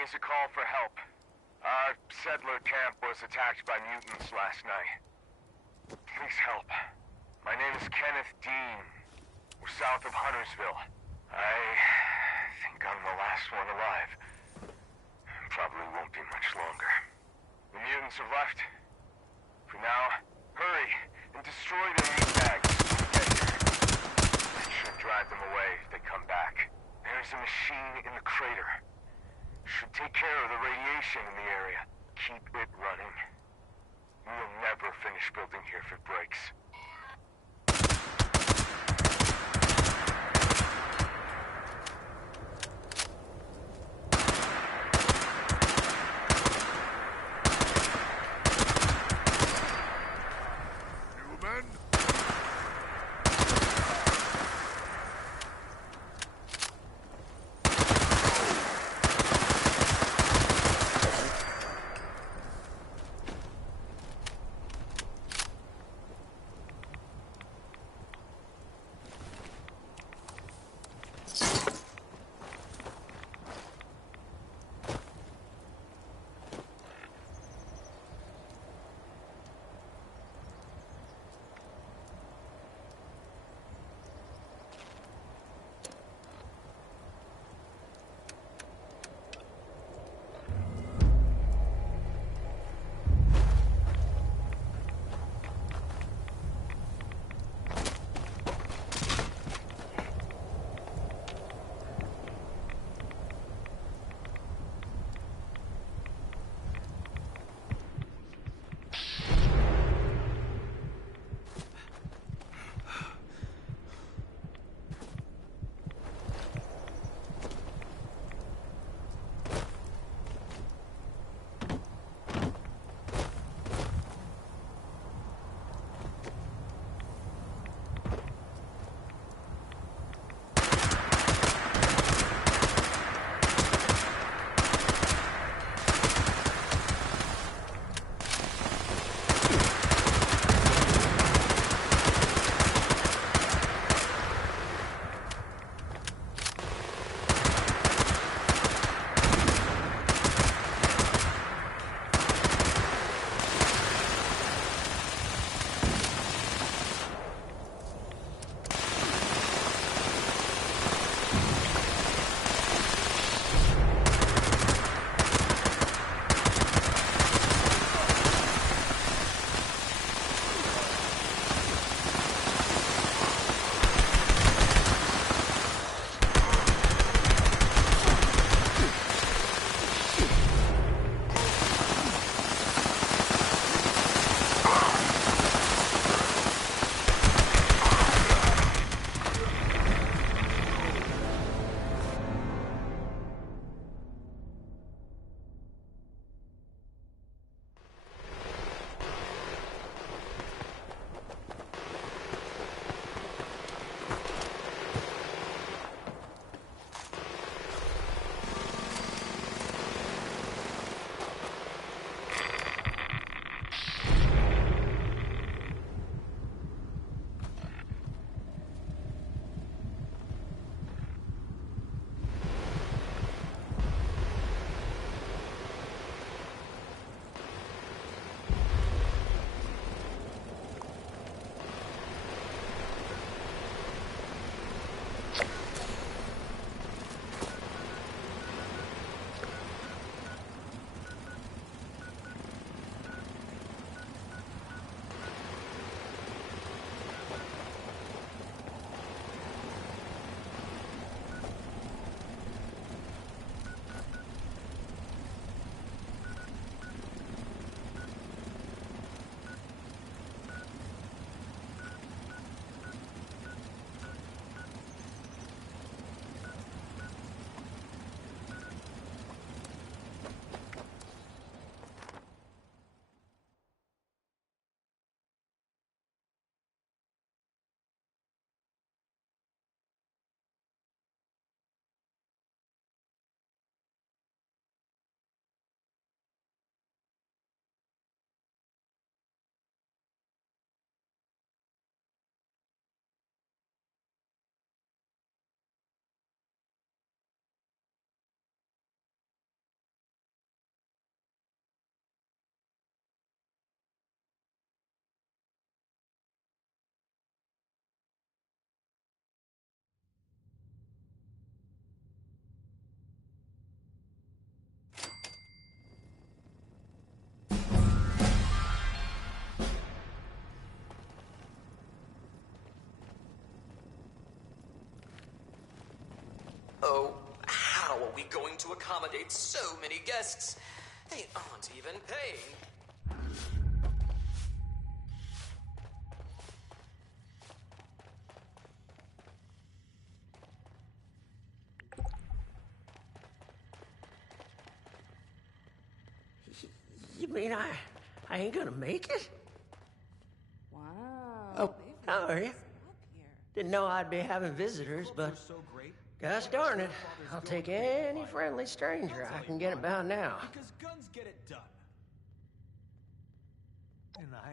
is a call for help. Our settler camp was attacked by mutants last night. Please help. My name is Kenneth Dean. We're south of Huntersville. I think I'm the last one alive. Probably won't be much longer. The mutants have left. For now, hurry and destroy their meat bags. It should drive them away if they come back. There's a machine in the crater. Should take care of the radiation in the area. Keep it running. We will never finish building here if it breaks. Oh, how are we going to accommodate so many guests? They aren't even paying. You mean I ain't gonna make it? Wow. Oh, how are you? Didn't know I'd be having visitors, but gosh darn it, I'll take any friendly stranger I can get about now. Because guns get it done.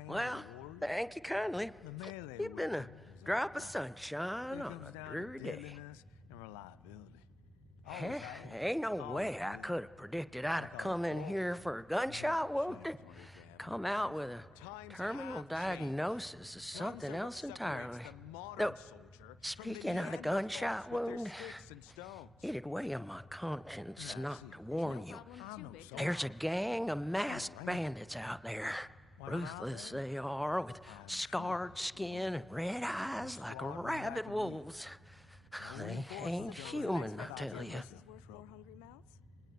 Well, thank you kindly. You've been a drop of sunshine on a dreary day. Heh, ain't no way I could have predicted I'd have come in here for a gunshot wound. Come out with a terminal diagnosis of something else entirely. Though, speaking of the gunshot wound, it'd weigh on my conscience not to warn you. There's a gang of masked bandits out there. Ruthless they are, with scarred skin and red eyes like rabid wolves. They ain't human, I tell you.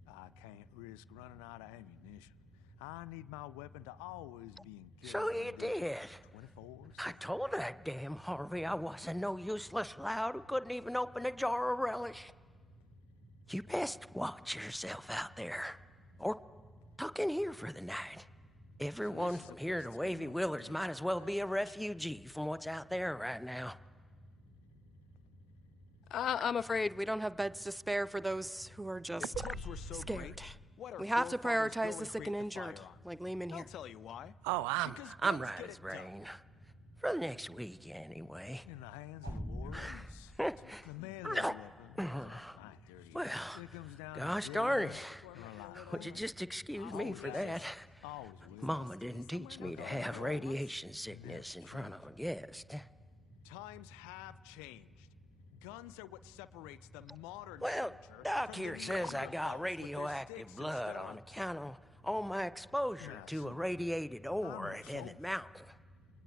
I can't risk running out of ammunition. I need my weapon to always be in So you did. I told that damn Harvey I wasn't no useless lout who couldn't even open a jar of relish. You best watch yourself out there. Or tuck in here for the night. Everyone from here to Wavy Willards might as well be a refugee from what's out there right now. I'm afraid we don't have beds to spare for those who are just scared. We have to prioritize the sick and injured, like Lehman here. I'll tell you why. Oh, I'm right as rain. For the next week, anyway. In the hands of the Lord. The man Well, gosh darn it. Would you just excuse me for that? Mama didn't teach me to have radiation sickness in front of a guest. Times have changed. Guns are what separates the modern Well, soldier Doc from here the says I modern got with radioactive sticks and blood on stones. account of all my exposure to a radiated ore at Emmett Mountain.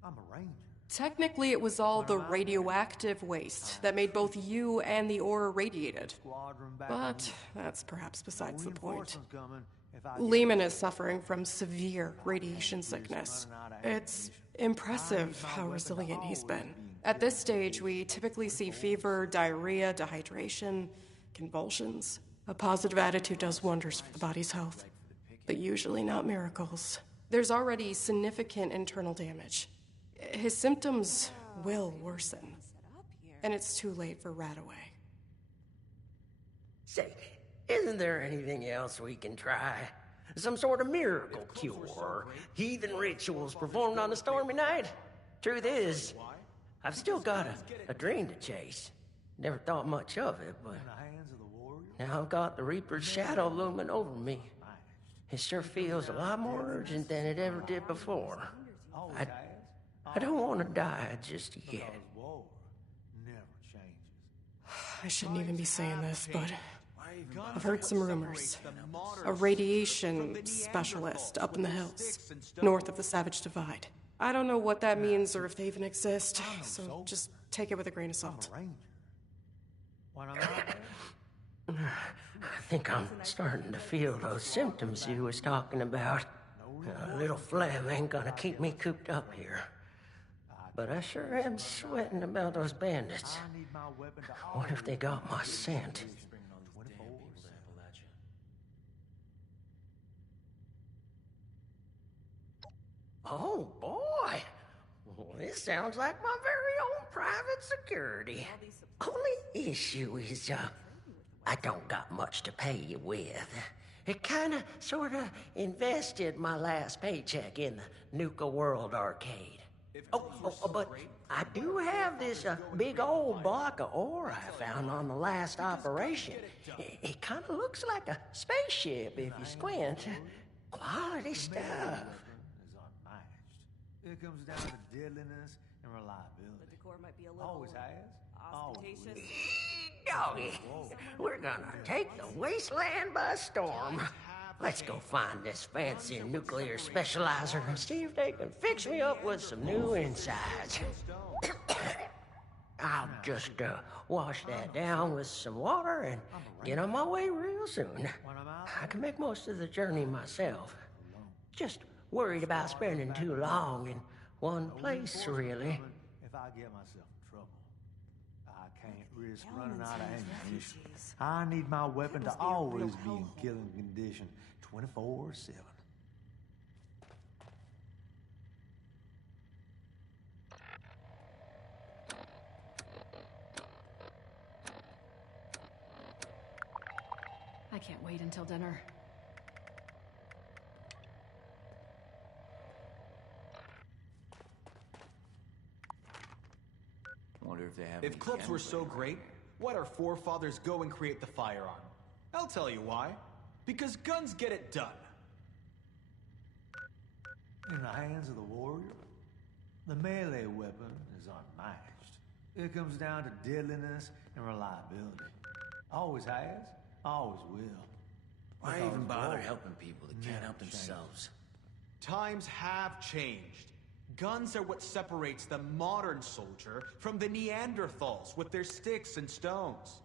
I'm a ranger. Technically, it was all the radioactive waste that made both you and the ore irradiated. Squadron back But that's perhaps besides the point. Reinforcements coming if I Lehman is suffering from severe radiation sickness. It's impressive how resilient he's been. At this stage, we typically see fever, diarrhea, dehydration, convulsions. A positive attitude does wonders for the body's health, but usually not miracles. There's already significant internal damage. His symptoms will worsen, and it's too late for Radaway. Say, isn't there anything else we can try? Some sort of miracle cure or heathen rituals performed on a stormy night? Truth is, I've still got a dream to chase. Never thought much of it, but in the hands of the warrior. now I've got the Reaper's shadow looming over me. It sure feels a lot more urgent than it ever did before. I don't want to die just yet. War never changes. I shouldn't even be saying this, but Guns I've are heard what some rumors. separates the modern A radiation specialist up in the hills, north of the Savage Divide. I don't know what that means or if they even exist, so just take it with a grain of salt. ranger. When I'm out there, I think I'm starting to feel those symptoms you was talking about. A little phlegm ain't gonna keep me cooped up here. But I sure am sweating about those bandits. I need my weapon to What if they got my scent? Oh, boy. Well, this sounds like my very own private security. Only issue is, I don't got much to pay you with. It kinda, sorta invested my last paycheck in the Nuka World arcade. But I do have this big old block of ore I found on the last operation. It kind of looks like a spaceship if you squint. Quality stuff. is unmatched. It comes down to deadliness and reliability. Decor might be a little Always has. Always will. ostentatious. Doggy, we're gonna take the wasteland by storm. Let's go find this fancy nuclear specializer and see if they can fix me up with some new insides. I'll just wash that down with some water and get on my way real soon. I can make most of the journey myself. Just worried about spending too long in one place, really. If I get myself in trouble, I can't risk running out of ammunition. I need my weapon to always be in killing condition 24/7. I can't wait until dinner. Wonder if they have. If clubs were so great, why'd our forefathers go and create the firearm? I'll tell you why. Because guns get it done. In the hands of the warrior, the melee weapon is unmatched. It comes down to deadliness and reliability. Always has, always will. Why Because even bother war helping people that can't help never changes. themselves? Times have changed. Guns are what separates the modern soldier from the Neanderthals with their sticks and stones.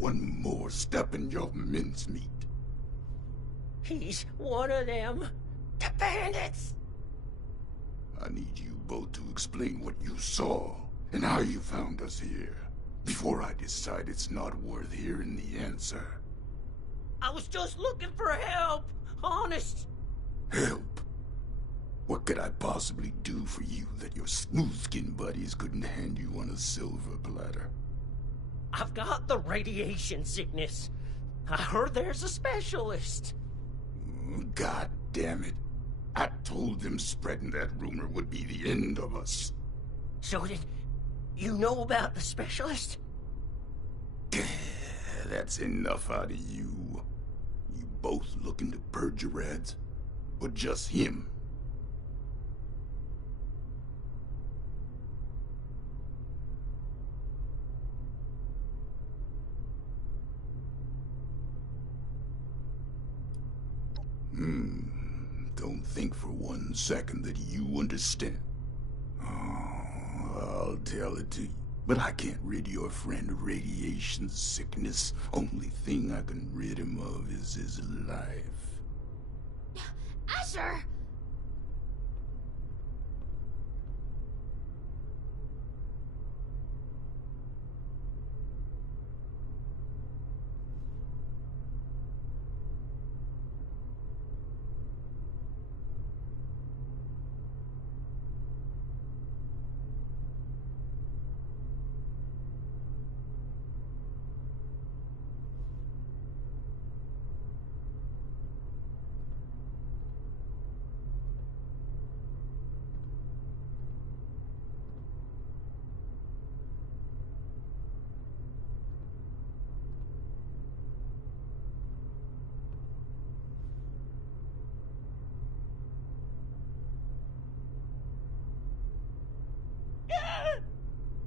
one more step in your mincemeat. He's one of them. The bandits! I need you both to explain what you saw and how you found us here, before I decide it's not worth hearing the answer. I was just looking for help. Honest. Help? What could I possibly do for you that your smooth-skinned buddies couldn't hand you on a silver platter? I've got the radiation sickness. I heard there's a specialist. God damn it. I told them spreading that rumor would be the end of us. So did you know about the specialist? That's enough out of you. You both looking to purge your ads? Or just him? Don't think for 1 second that you understand. Oh, I'll tell it to you. But I can't rid your friend of radiation sickness. Only thing I can rid him of is his life. Asher!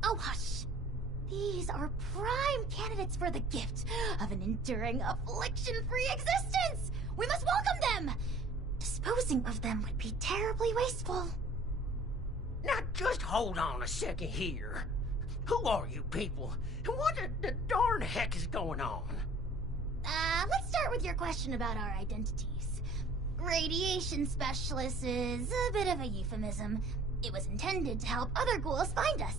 Oh, hush. These are prime candidates for the gift of an enduring affliction-free existence! We must welcome them! Disposing of them would be terribly wasteful. Now just hold on a second here. Who are you people? And what the darn heck is going on? Let's start with your question about our identities. Radiation specialist is a bit of a euphemism. It was intended to help other ghouls find us.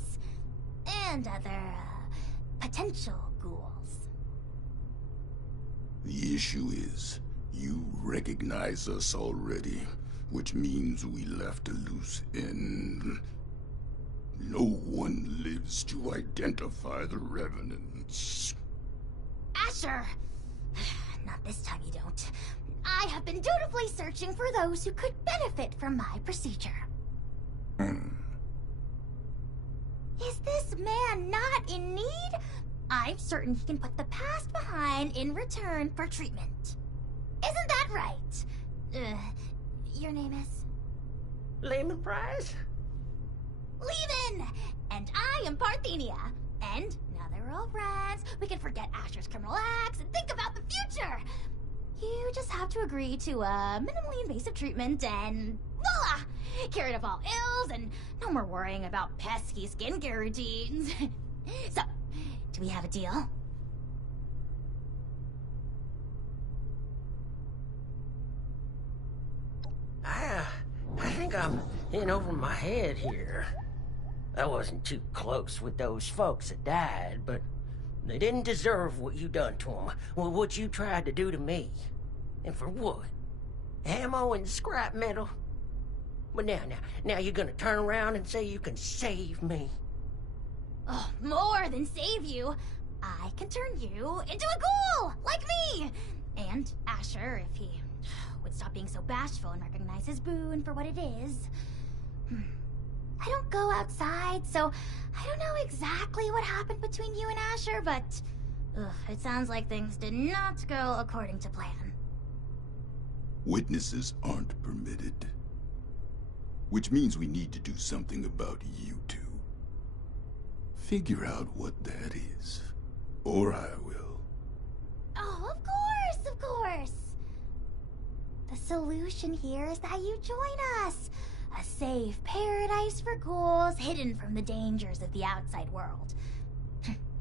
And other, potential ghouls. The issue is, you recognize us already, which means we left a loose end. No one lives to identify the revenants. Asher! Not this time you don't. I have been dutifully searching for those who could benefit from my procedure. Is this man not in need? I'm certain he can put the past behind in return for treatment. Isn't that right? Your name is? Lehman Price? Lehman! And I am Parthenia. And now that we're all friends, we can forget Asher's criminal acts and think about the future. You just have to agree to minimally invasive treatment and voila! Cured of all ills and no more worrying about pesky skincare routines. So, do we have a deal? I think I'm in over my head here. I wasn't too close with those folks that died, but they didn't deserve what you done to them. Well, what you tried to do to me. And for what? Ammo and scrap metal? But now you're gonna turn around and say you can save me. Oh, more than save you. I can turn you into a ghoul, like me! And Asher, if he would stop being so bashful and recognize his boon for what it is. I don't go outside, so I don't know exactly what happened between you and Asher, but it sounds like things did not go according to plan. Witnesses aren't permitted. Which means we need to do something about you two. Figure out what that is. Or I will. Oh, of course, of course. The solution here is that you join us. A safe paradise for ghouls hidden from the dangers of the outside world.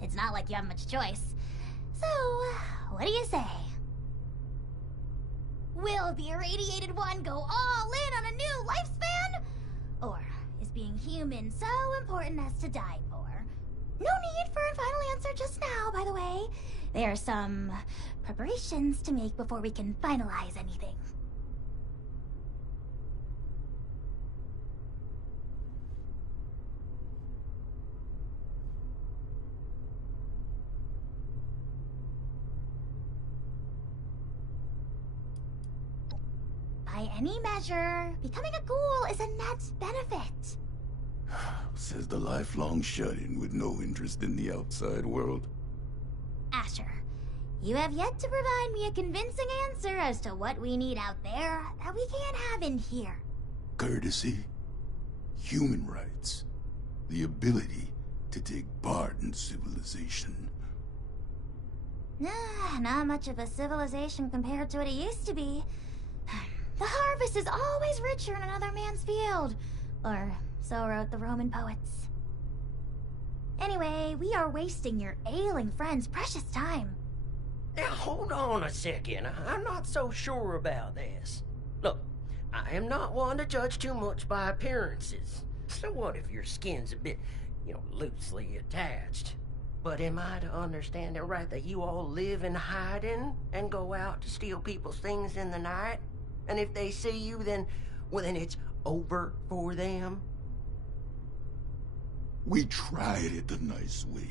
It's not like you have much choice. So, what do you say? Will the irradiated one go all in on a new lifespan? Or is being human so important as to die for? No need for a final answer just now, by the way. There are some preparations to make before we can finalize anything. By any measure, becoming a ghoul is a net benefit. Says the lifelong shut-in with no interest in the outside world. Asher, you have yet to provide me a convincing answer as to what we need out there that we can't have in here. Courtesy, human rights, the ability to take part in civilization. Not much of a civilization compared to what it used to be. The harvest is always richer in another man's field. Or so wrote the Roman poets. Anyway, we are wasting your ailing friend's precious time. Now, hold on a second. I'm not so sure about this. Look, I am not one to judge too much by appearances. So what if your skin's a bit, loosely attached? But am I to understand it right that you all live in hiding and go out to steal people's things in the night? And if they see you, then it's over for them? We tried it the nice way.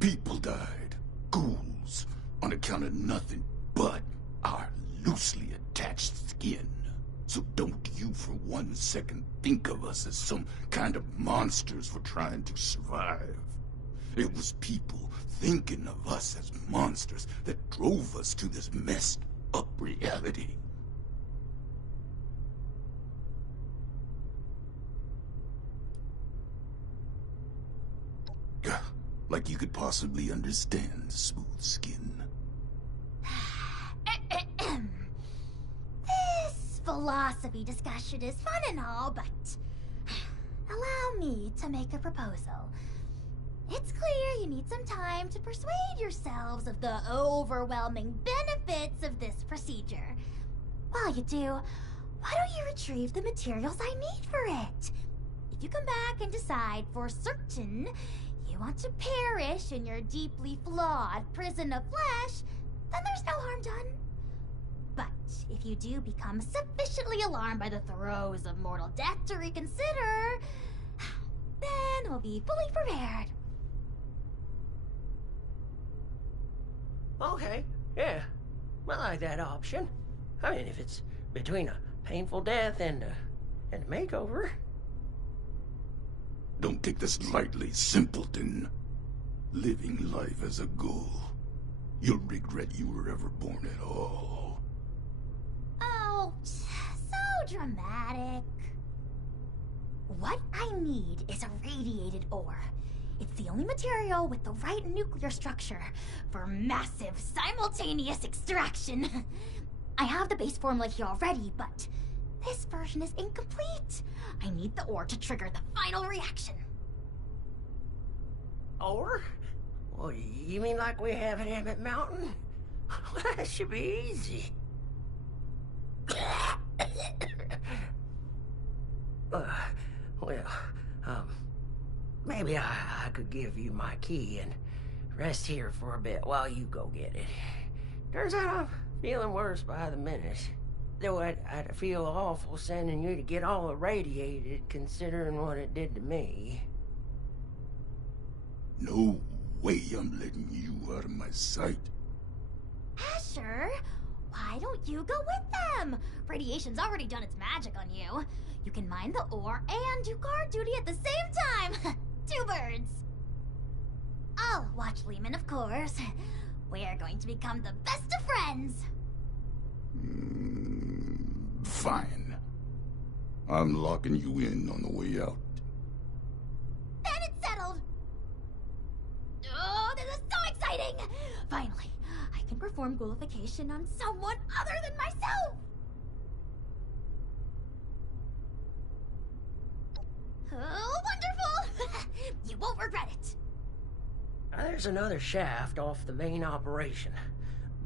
People died, ghouls, on account of nothing but our loosely attached skin. So don't you for 1 second think of us as some kind of monsters for trying to survive. It was people thinking of us as monsters that drove us to this messed up reality. Like you could possibly understand smooth skin. This philosophy discussion is fun and all, but allow me to make a proposal. It's clear you need some time to persuade yourselves of the overwhelming benefits of this procedure. While you do, why don't you retrieve the materials I need for it? If you come back and decide for certain you want to perish in your deeply flawed prison of flesh, then there's no harm done. But if you do become sufficiently alarmed by the throes of mortal death to reconsider, then we'll be fully prepared. Okay, yeah. I like that option. I mean, if it's between a painful death and a makeover. Don't take this lightly, simpleton. Living life as a ghoul. You'll regret you were ever born at all. Oh, so dramatic. What I need is a radiated ore. It's the only material with the right nuclear structure for massive simultaneous extraction. I have the base formula here already, but this version is incomplete. I need the ore to trigger the final reaction. Ore? Well, you mean like we have at Emmett Mountain? That should be easy. Maybe I could give you my key and rest here for a bit while you go get it. Turns out I'm feeling worse by the minute. Though I'd feel awful sending you to get all irradiated, considering what it did to me. No way I'm letting you out of my sight. Asher, why don't you go with them? Radiation's already done its magic on you. You can mine the ore and do guard duty at the same time. 2 birds. I'll watch Lehman, of course. We're going to become the best of friends. Fine. I'm locking you in on the way out. Then it's settled. Oh, this is so exciting! Finally, I can perform ghoulification on someone other than myself! Oh, wonderful! You won't regret it. There's another shaft off the main operation.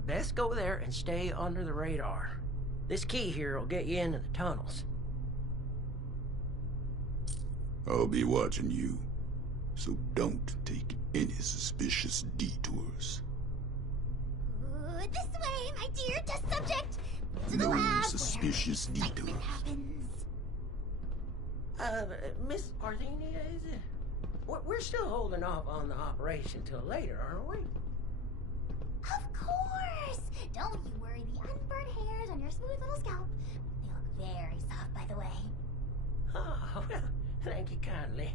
Best go there and stay under the radar. This key here will get you into the tunnels. I'll be watching you, so don't take any suspicious detours. This way, my dear test subject! To the No lab suspicious where excitement detours. happens. Miss Parthenia, is it? We're still holding off on the operation till later, aren't we? Of course! Don't you worry, the unburned hairs on your smooth little scalp, they look very soft, by the way. Oh, well, thank you kindly.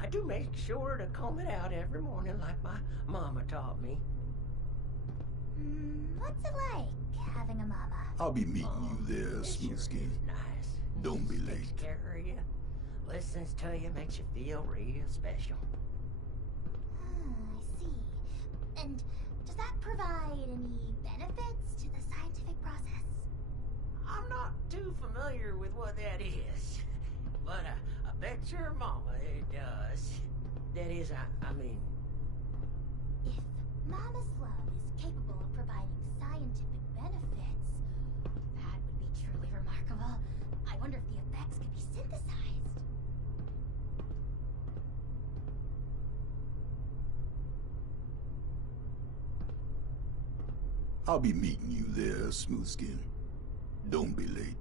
I do make sure to comb it out every morning like my mama taught me. What's it like, having a mama? I'll be meeting you there, It Smooth sure Skin. is nice. Don't be Takes late. care of you. Listens to you makes you feel real special. I see. And does that provide any benefits to the scientific process? I'm not too familiar with what that is, but I bet your mama it does. That is, I mean... If Mama's love is capable of providing scientific benefits, that would be truly remarkable. I wonder if the effects could be synthesized. I'll be meeting you there, Smooth Skin. Don't be late.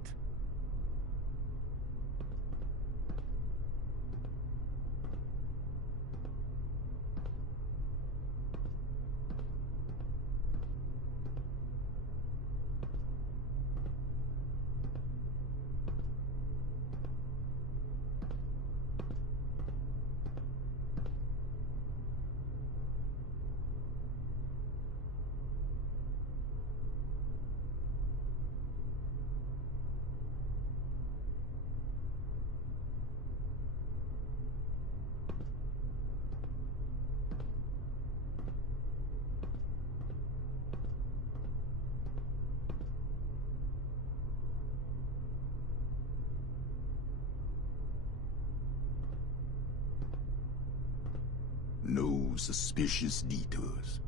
No suspicious detours.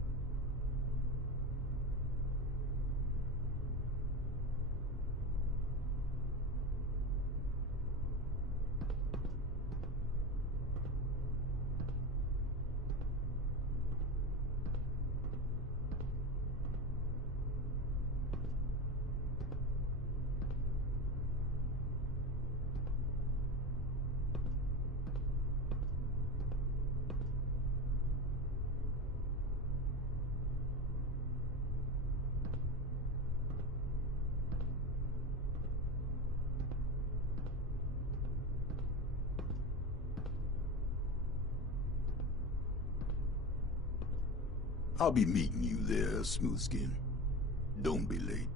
I'll be meeting you there, Smooth Skin. Don't be late.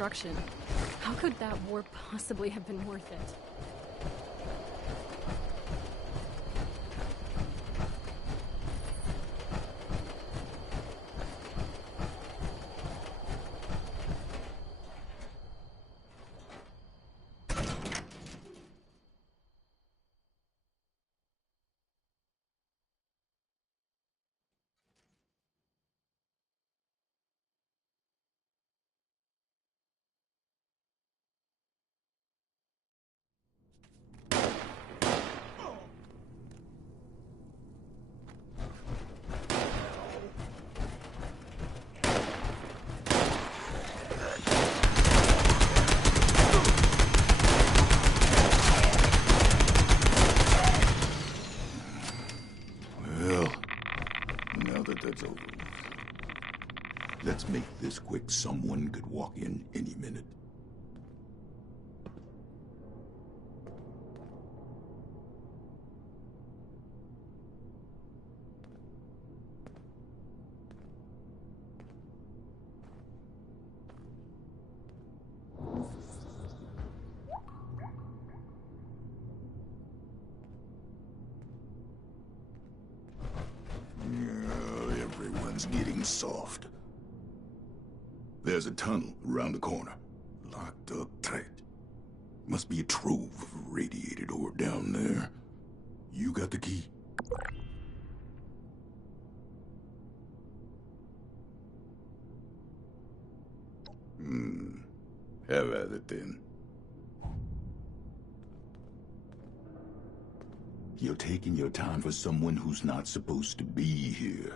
destruction. How could that war possibly have been worth it? That's over. Let's make this quick. Someone could walk in any minute. Everyone's getting soft. There's a tunnel around the corner, locked up tight. Must be a trove of radiated ore down there. You got the key? Have at it then. You're taking your time for someone who's not supposed to be here.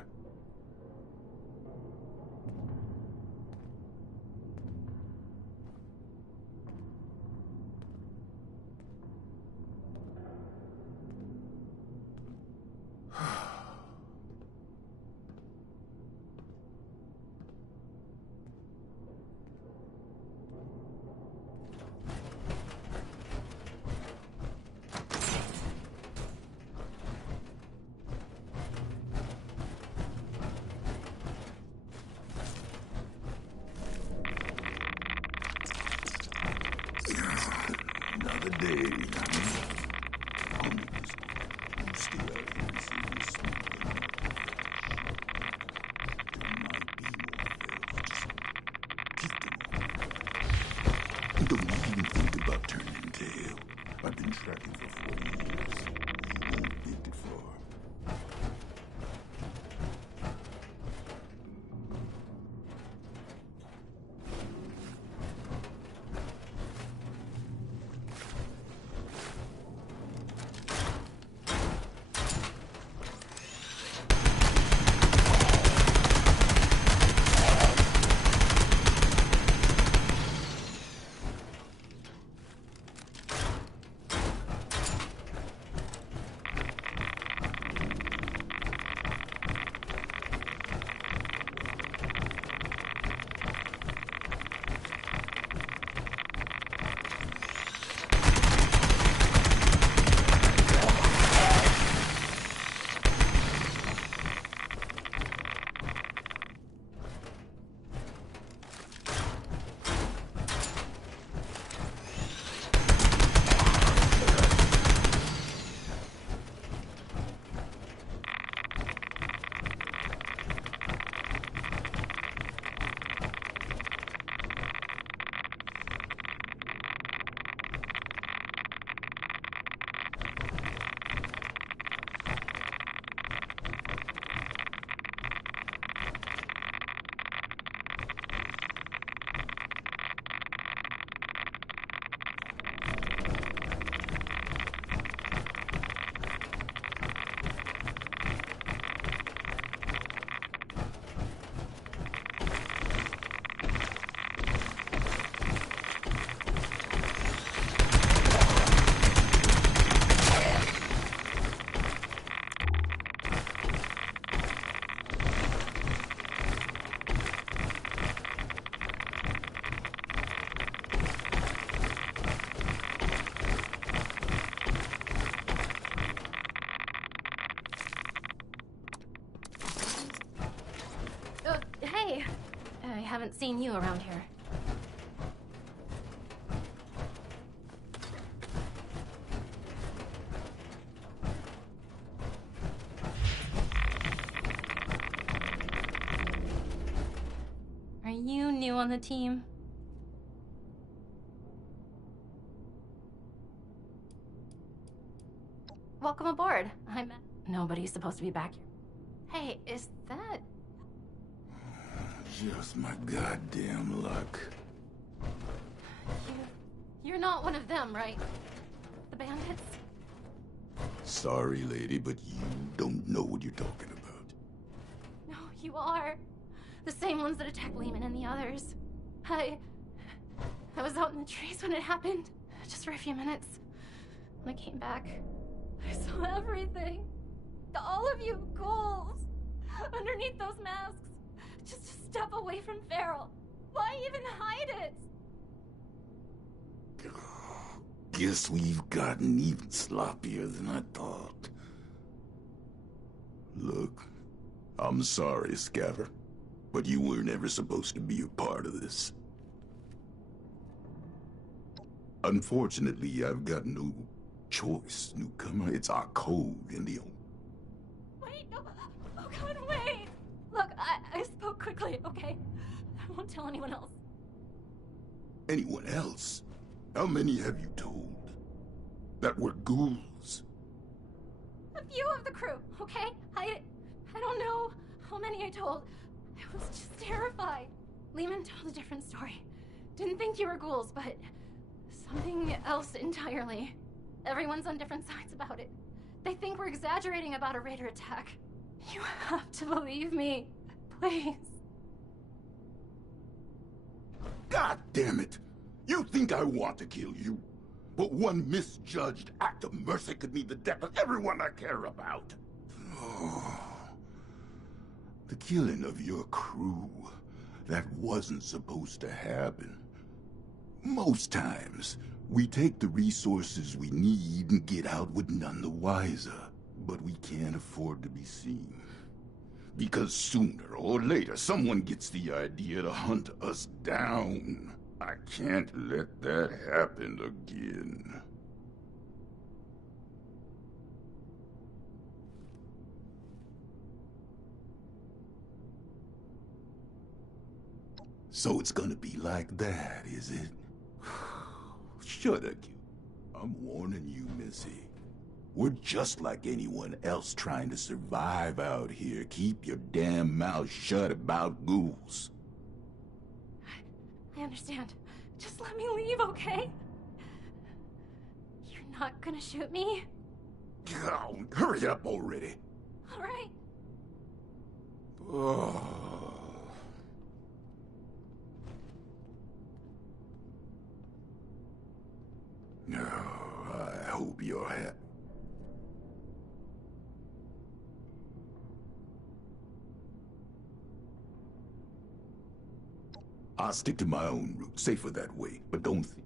Another day. Don't even think about turning tail. I've been tracking for 4 years. You won't make it far. Hey, I haven't seen you around here. new on the team. Welcome aboard. Nobody's supposed to be back here. Hey, is that... Just my goddamn luck. You're not one of them, right? The bandits? Sorry, lady, but you don't know what you're talking about. No, you are. The same ones that attacked Lehman and the others. I was out in the trees when it happened. Just for a few minutes. When I came back, I saw everything. All of you ghouls. Underneath those masks. Just a step away from Feral. Why even hide it? Guess we've gotten even sloppier than I thought. Look, I'm sorry, Scaver, but you were never supposed to be a part of this. Unfortunately, I've got no choice, newcomer. It's our code and the... Wait, no. Oh God, wait. Look, I spoke quickly, okay? I won't tell anyone else. Anyone else? How many have you told? That were ghouls? A few of the crew, okay? I don't know how many I told. I was just terrified. Lehman told a different story. Didn't think you were ghouls, but something else entirely. Everyone's on different sides about it. They think we're exaggerating about a raider attack. You have to believe me. Please. God damn it! You think I want to kill you? But one misjudged act of mercy could mean the death of everyone I care about. Oh, the killing of your crew. That wasn't supposed to happen. Most times, we take the resources we need and get out with none the wiser. But we can't afford to be seen. Because sooner or later, someone gets the idea to hunt us down. I can't let that happen again. So it's gonna be like that, is it? Shut up, you. I'm warning you, Missy. We're just like anyone else trying to survive out here. Keep your damn mouth shut about ghouls. I understand. Just let me leave, okay? You're not gonna shoot me? Oh, hurry up already. All right. Oh. No, I hope you're happy. I'll stick to my own route, safer that way, but don't think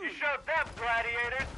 You showed them, gladiators!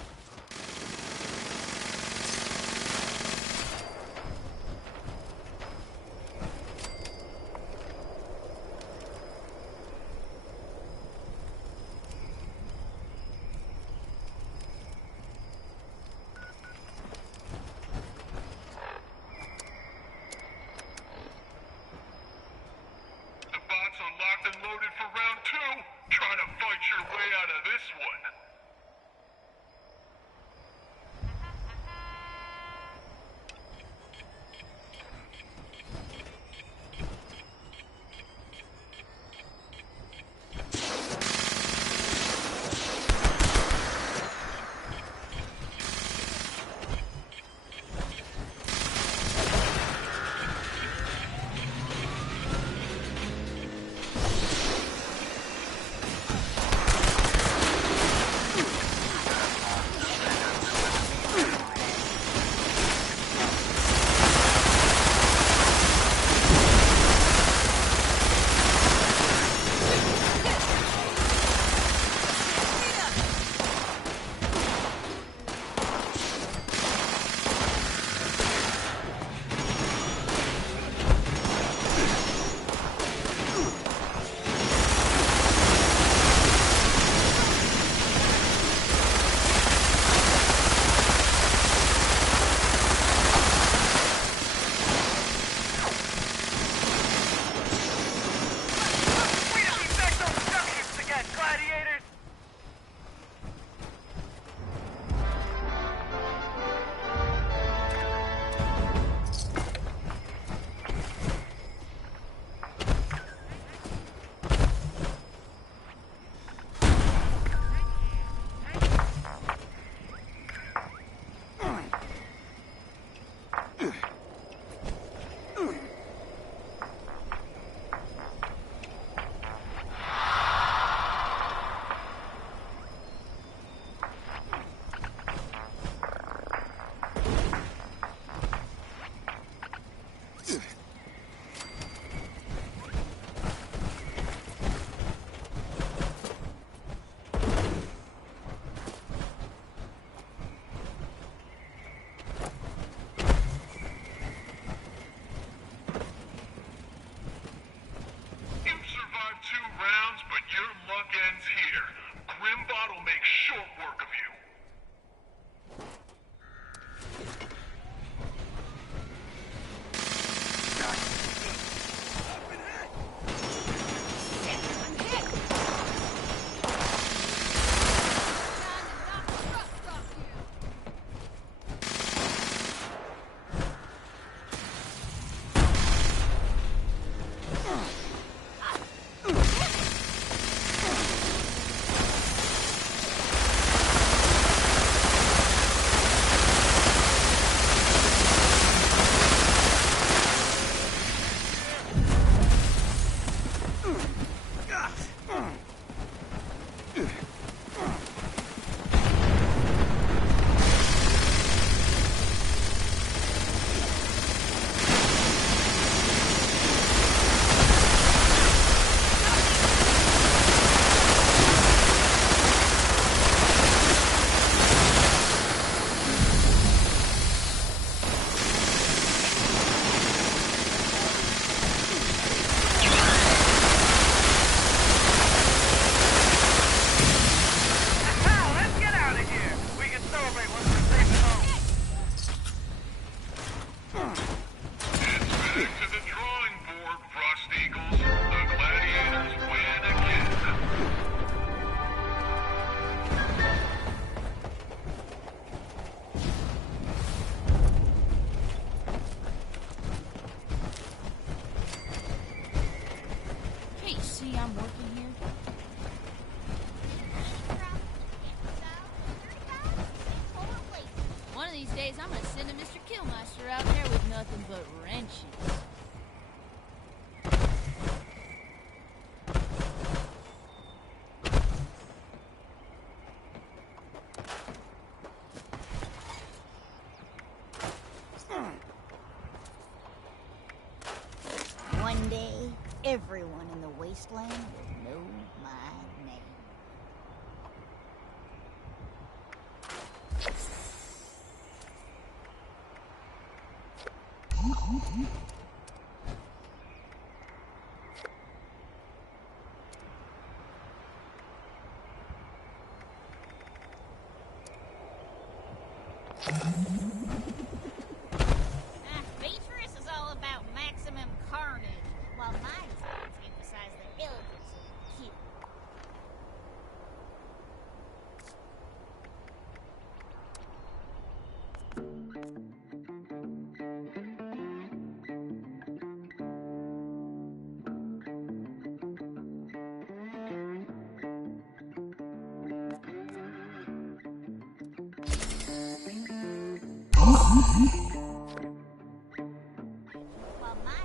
One day, everyone in the wasteland will know my name. Beatrice is all about maximum carnage, while my scenes emphasize the elegance of the kill.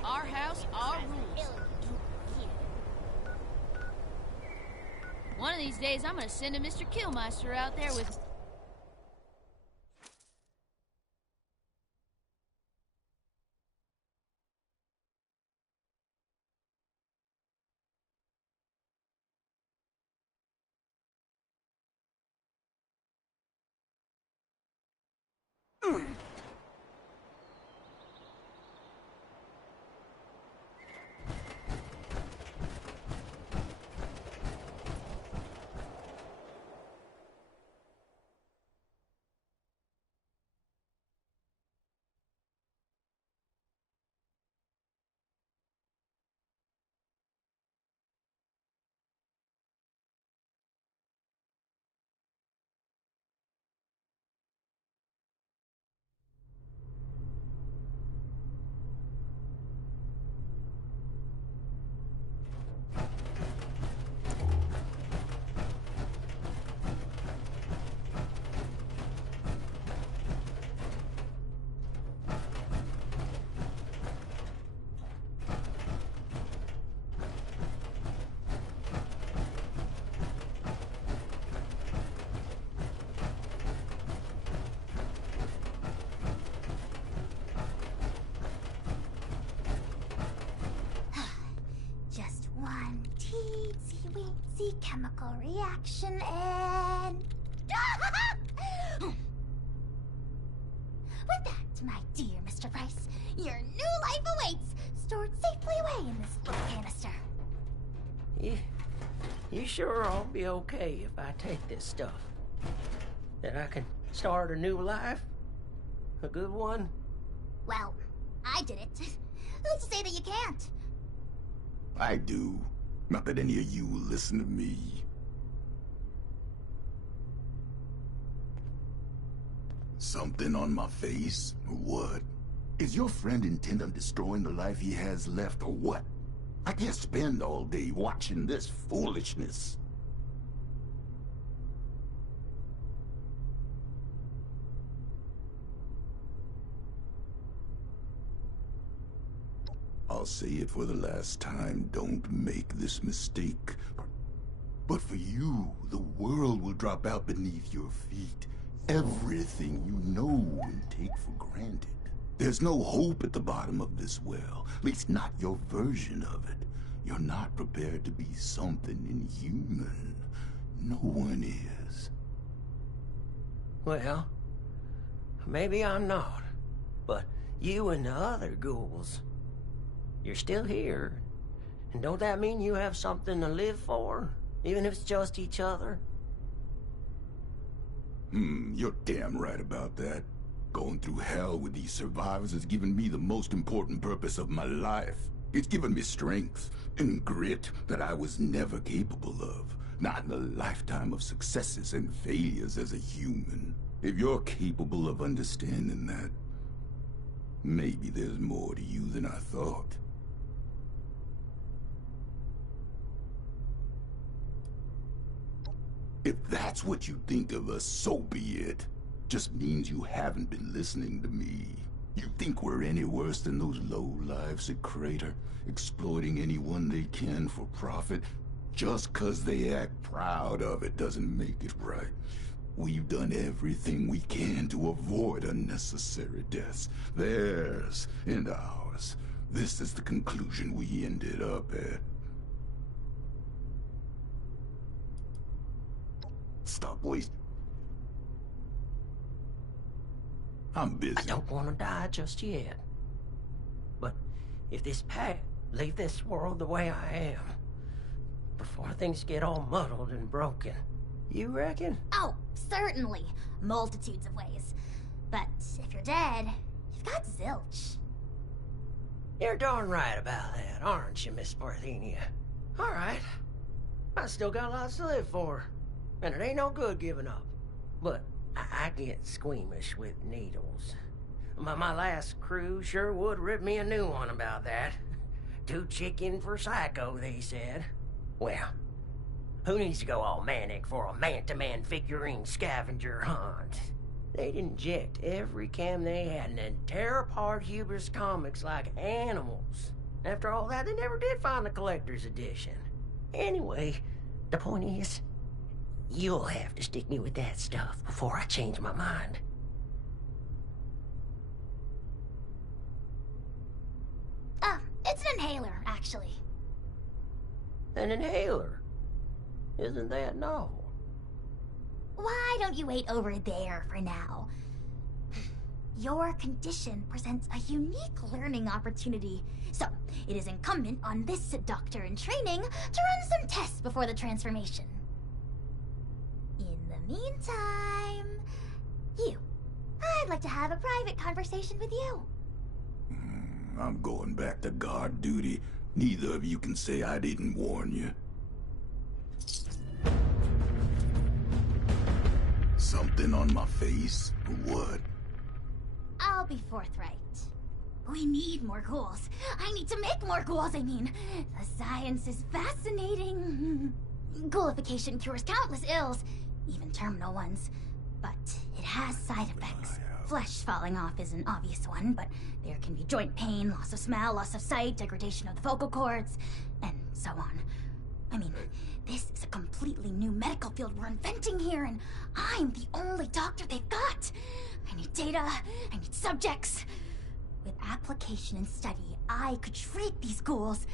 Our house, our rules. One of these days, I'm gonna send a Mr. Killmeister out there with... Just one teensy-weensy chemical reaction and... With that, my dear Mr. Price, your new life awaits, stored safely away in this little canister. You sure I'll be okay if I take this stuff? That I can start a new life? A good one? Well, I did it. Who's to say that you can't? I do. Not that any of you will listen to me. Something on my face, or what? Is your friend intent on destroying the life he has left, or what? I can't spend all day watching this foolishness. I'll say it for the last time, don't make this mistake. But for you, the world will drop out beneath your feet. Everything you know and take for granted. There's no hope at the bottom of this well, at least not your version of it. You're not prepared to be something inhuman. No one is. Well, maybe I'm not. But you and the other ghouls, you're still here. And don't that mean you have something to live for? Even if it's just each other? You're damn right about that. Going through hell with these survivors has given me the most important purpose of my life. It's given me strength and grit that I was never capable of. Not in a lifetime of successes and failures as a human. If you're capable of understanding that, maybe there's more to you than I thought. If that's what you think of us, so be it. Just means you haven't been listening to me. You think we're any worse than those lowlifes at Crater, exploiting anyone they can for profit? Just 'cause they act proud of it doesn't make it right. We've done everything we can to avoid unnecessary deaths. Theirs and ours. This is the conclusion we ended up at. Stop wasting. I'm busy. I don't want to die just yet. if this path leave this world the way I am, before things get all muddled and broken. You reckon? Oh, certainly. Multitudes of ways. But if you're dead, you've got zilch. You're darn right about that, aren't you, Miss Parthenia? All right. I still got lots to live for, and it ain't no good giving up. But I get squeamish with needles. My last crew sure would rip me a new one about that. Too chicken for Psycho, they said. Well, who needs to go all manic for a man-to-man figurine scavenger hunt? They'd inject every cam they had and then tear apart Hubris comics like animals. After all that, they never did find the collector's edition. Anyway, the point is, you'll have to stick me with that stuff before I change my mind. It's an inhaler, actually. An inhaler? Isn't that novel? Why don't you wait over there for now? Your condition presents a unique learning opportunity, so it is incumbent on this doctor in training to run some tests before the transformation. In the meantime, I'd like to have a private conversation with you. I'm going back to guard duty. Neither of you can say I didn't warn you. Something on my face? Or what? I'll be forthright. We need more ghouls. I need to make more ghouls, I mean. The science is fascinating. Ghoulification cures countless ills, even terminal ones. But it has side effects. Flesh falling off is an obvious one, but there can be joint pain, loss of smell, loss of sight, degradation of the vocal cords, and so on. I mean, this is a completely new medical field we're inventing here, and I'm the only doctor they've got. I need data, I need subjects. With application and study, I could treat these ghouls.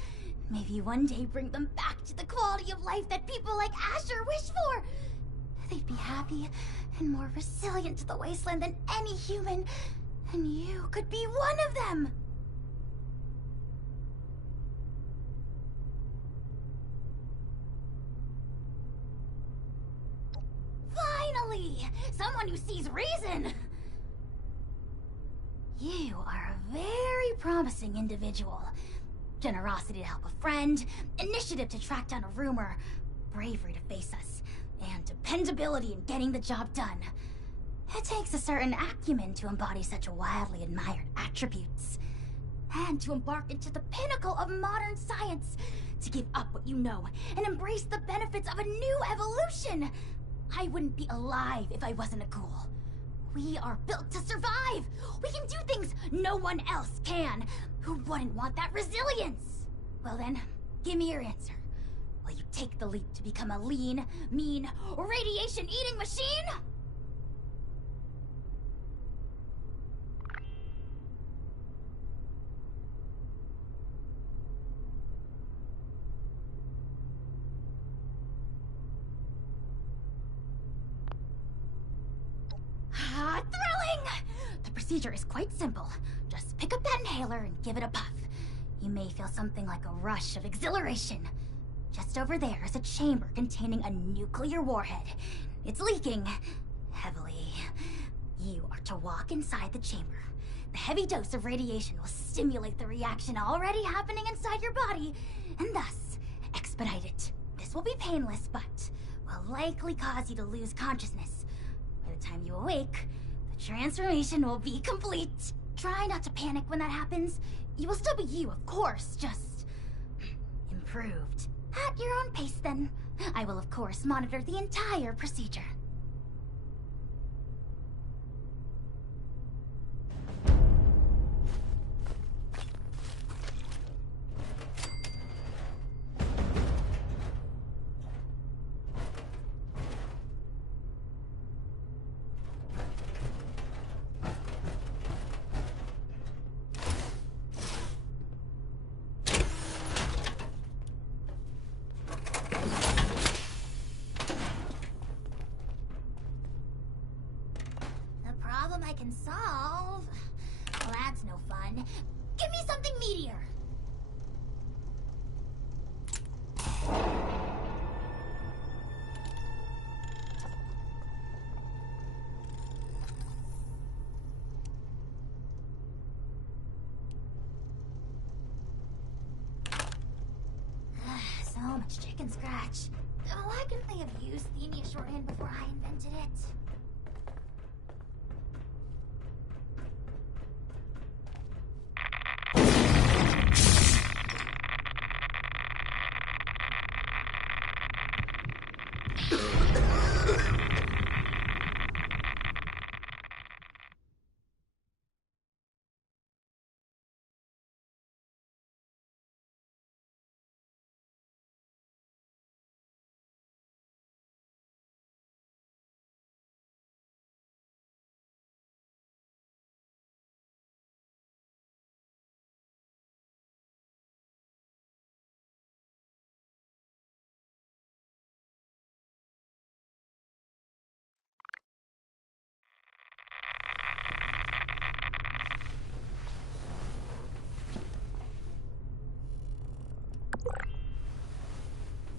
Maybe one day bring them back to the quality of life that people like Asher wish for. They'd be happy and more resilient to the wasteland than any human, and you could be one of them. Finally! Someone who sees reason! You are a very promising individual. Generosity to help a friend, initiative to track down a rumor, bravery to face us, and dependability in getting the job done. It takes a certain acumen to embody such wildly admired attributes. And to embark into the pinnacle of modern science, to give up what you know and embrace the benefits of a new evolution. I wouldn't be alive if I wasn't a ghoul. We are built to survive. We can do things no one else can. Who wouldn't want that resilience? Well then, give me your answer. Will you take the leap to become a lean, mean, radiation-eating machine? Thrilling! The procedure is quite simple. Just pick up that inhaler and give it a puff. You may feel something like a rush of exhilaration. Just over there is a chamber containing a nuclear warhead. It's leaking heavily. You are to walk inside the chamber. The heavy dose of radiation will stimulate the reaction already happening inside your body, and thus expedite it. This will be painless, but will likely cause you to lose consciousness. By the time you awake, the transformation will be complete. Try not to panic when that happens. You will still be you, of course, just improved. At your own pace, then. I will, of course, monitor the entire procedure. I can solve. Well, that's no fun. Give me something meatier. much chicken scratch. Why couldn't they have used the Enya shorthand before I invented it?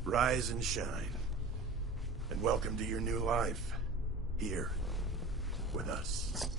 Rise and shine. And welcome to your new life. Here. With us.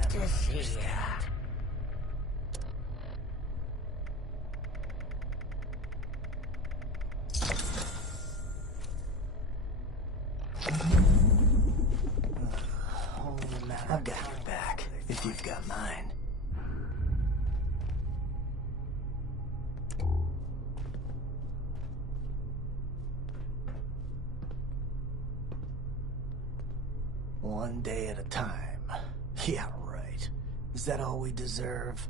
Good to see ya. I've got your back, if you've got mine. One day at a time. Yeah, right. Is that all we deserve?